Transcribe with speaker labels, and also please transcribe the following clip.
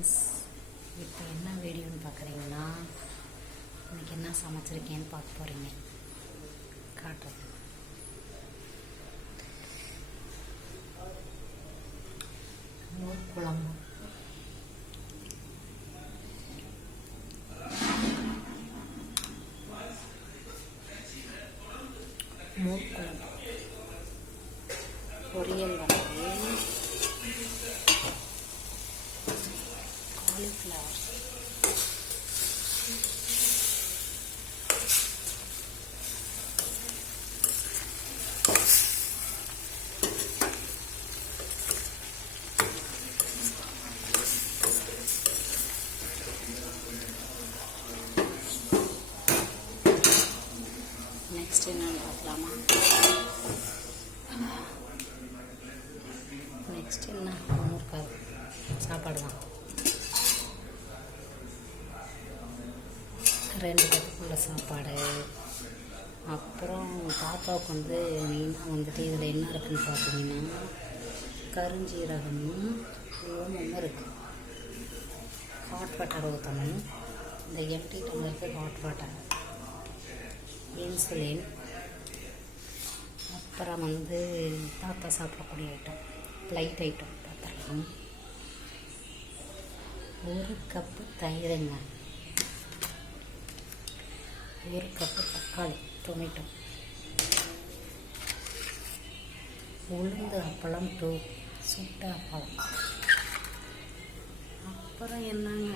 Speaker 1: Friends இப்போ என்ன வீடியோன்னு பார்க்குறீங்கன்னா இன்றைக்கி என்ன சமைச்சிருக்கேன்னு பார்க்க போகிறீங்க காட்டுறேன் மோர் குழம்பு. மோர் குழம்பு. பொரியல் வந்து நெக்ஸ்ட் என்னன்னு பார்க்கலாமா நெக்ஸ்ட் என்ன? ஒன்றும் இருக்காது. சாப்பாடு தான். ரெண்டு பேத்துக்குள்ள சாப்பாடு. அப்புறம் பாப்பாவுக்கு வந்து மெயினாக வந்துட்டு இதில் என்ன இருக்குன்னு பார்த்தீங்கன்னா கருஞ்சீரகமும் ஓமமும் இருக்குது ஹாட் வாட்டர் ஊற்றணும் இந்த எம்டி டம்ளருக்கு ஹாட் வாட்டர் இன்சுலின் அப்புறம் வந்து தாத்தா சாப்பிடக்கூடிய ஐட்டம் லைட் ஐட்டம் பார்த்துடலாம். ஒரு கப்பு தயிருங்க ஒரு கப்பு தக்காளி டொமேட்டோ உளுந்து அப்பளம் டூ சுட்ட அப்பளம். அப்புறம் என்னங்க?